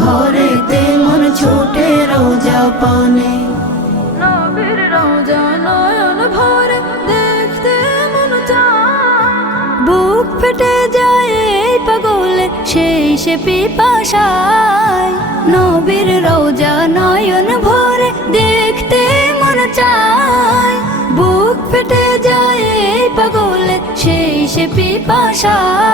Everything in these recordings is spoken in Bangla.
ঘরে তেমন ছুটে রোজা পানে। নবীর রোজা নয়ন ভরে দেখতে মন বুক ফেটে যায় পাগলে, সেই সে পিপাসায়। নবীর রোজা নয়ন ভরে দেখতে মন চায়। বুক ফেটে যায় পাগলে, সেই সে পিপাসায়।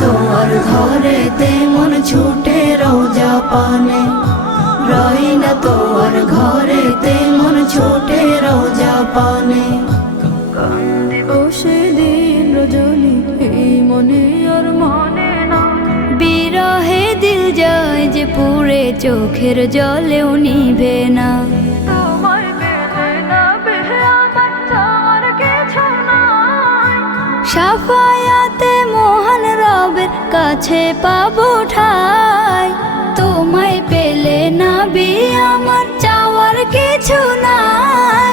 তোর ঘরে তেমন ছুটে রোজা পানে। রই না তোর ঘরে তেমন ছুটে রোজা পানে। কান্দে বসে দিন রজনী এই মনে আর মনে না। বিরহে দিল যায় যে পুরে চোখের জলেও নিভে না। তোমায় কাছে পাবো ঠাই। তোমায় পেলে না বি আমার চাওয়ার কিছু নাই।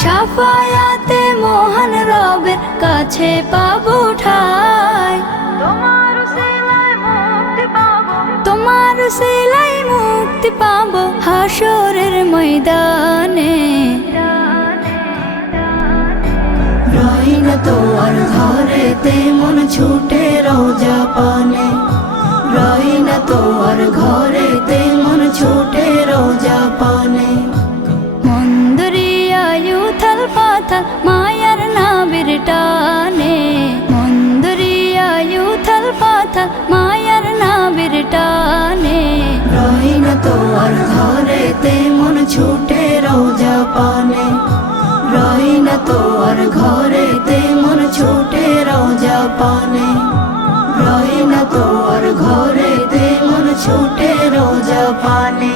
সাফায়াতে মহান রবের কাছে পাবো ঠাই। তোমার সেলাই মুক্তি পাবো। তোমার সেলাই মুক্তি পাবো হাসরের ময়দানে। রই না তোর ঘরে তেমন ছুটে রোজা পানে। রই না তোর ঘরে তেমন ছুটে রোজা পানে। মন্দরিয়ায়ু থাল পাথাল মায়ার নাবির টানে মন্দরিয়ায়ু থাল পাথাল, মায়ার নাবির টানে। পানে। রয় না তোর ঘরে তেমন ছুটে রোজা পানে।